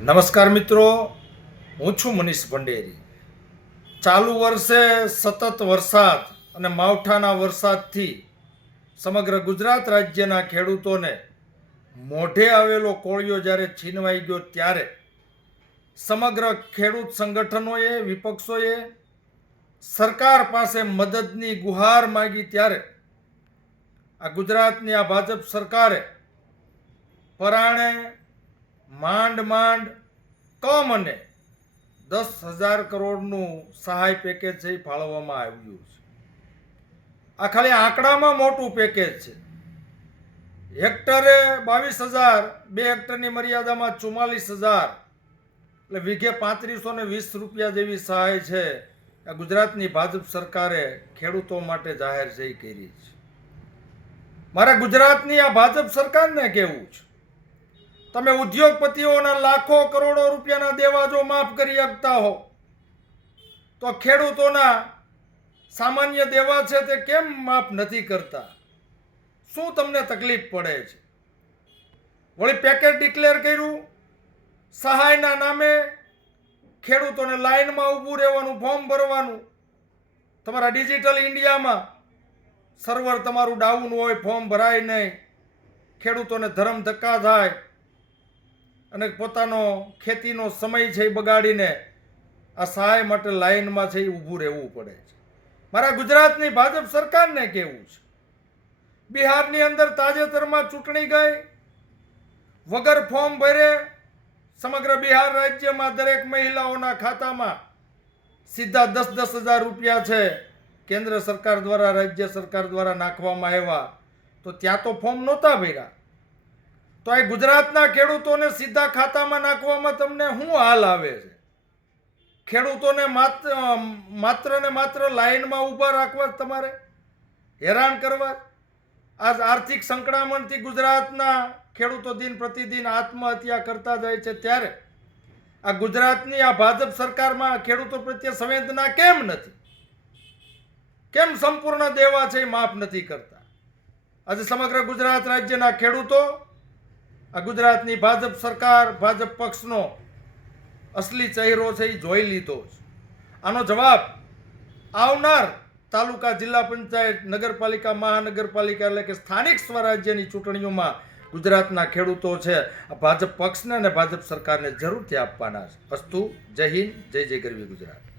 નમસ્કાર મિત્રો, હું છું મનીષ ભંડેરી. ચાલુ વર્ષે સતત વરસાદ અને માવઠાના વરસાદથી સમગ્ર ગુજરાત રાજ્યના ખેડૂતોને મોઢે આવેલો કોળિયો જ્યારે છીનવાઈ ગયો ત્યારે સમગ્ર ખેડૂત સંગઠનોએ, વિપક્ષોએ સરકાર પાસે મદદની ગુહાર માગી ત્યારે આ ગુજરાતની આ ભાજપ સરકારે પરાણે માંડ માંડ કમ અને દસ હજાર કરોડનું સહાય પેકેજ છે એ ફાળવવામાં આવ્યું છે. આ ખાલી આંકડામાં મોટું પેકેજ છે. હેક્ટરે બાવીસ હજાર, બે હેક્ટરની મર્યાદામાં ચુમ્માલીસ હજાર, એટલે વીઘે પાંત્રીસો ને વીસ રૂપિયા જેવી સહાય છે આ ગુજરાતની ભાજપ સરકારે ખેડૂતો માટે જાહેર જઈ કરી છે. મારે ગુજરાતની આ ભાજપ સરકારને કહેવું છે. તમે ઉદ્યોગપતિઓના લાખો કરોડો રૂપિયાના દેવા જો માફ કરી શકતા હો. તો ખેડૂતોના સામાન્ય દેવા છે તે કેમ માફ નથી કરતા? શું તમને તકલીફ પડે છે? વળી પેકેટ ડિક્લેર કર્યું, સહાયના નામે ખેડૂતોને લાઇનમાં ઊભું રહેવાનું, ફોર્મ ભરવાનું. તમારા ડિજિટલ ઇન્ડિયામાં સર્વર તમારું ડાઉન હોય, ફોર્મ ભરાય નહીં. ખેડૂતોને ધરમ ધક્કા થાય. અને પોતાનો ખેતીનો સમય છે એ બગાડીને આ સહાય માટે લાઈનમાં છે એ ઊભું રહેવું પડે છે. મારા ગુજરાતની ભાજપ સરકારને કેવું છે? બિહારની અંદર તાજેતરમાં ચૂંટણી ગઈ, વગર ફોર્મ ભરે સમગ્ર બિહાર રાજ્યમાં દરેક મહિલાઓના ખાતામાં સીધા દસ દસ હજાર રૂપિયા છે કેન્દ્ર સરકાર દ્વારા, રાજ્ય સરકાર દ્વારા નાખવામાં આવ્યા. તો ત્યાં તો ફોર્મ નહોતા ભર્યા. તો એ ગુજરાતના ખેડૂતોને સીધા ખાતામાં નાખવામાં તમને શું હાલ આવે છે? ખેડૂતોને માત્ર માત્ર ને માત્ર લાઈનમાં ઊભા રાખવા તમારે? હેરાન કરવા? આજ આર્થિક સંકળામણથી ગુજરાતના ખેડૂતો દિન પ્રતિદિન આત્મહત્યા કરતા જાય છે ત્યારે? આ ગુજરાતની, આ ભાજપ સરકારમાં ખેડૂતો પ્રત્યે સંવેદના કેમ નથી? કેમ સંપૂર્ણ દેવા છે એ માફ નથી કરતા? આજે સમગ્ર ગુજરાત રાજ્યના ખેડૂતો આ ગુજરાતની ભાજપ સરકાર, ભાજપ પક્ષનો અસલી ચહેરો છે એ જોઈ લીધો આનો જવાબ આવનાર તાલુકા જિલ્લા પંચાયત, નગરપાલિકા, મહાનગરપાલિકા એટલે કે સ્થાનિક સ્વરાજ્યની ચૂંટણીઓમાં ગુજરાતના ખેડૂતો છે. ભાજપ પક્ષને અને ભાજપ સરકારને જરૂરથી આપવાના છે. અસ્તુ, જય હિન્દ, જય જય ગરવી ગુજરાત.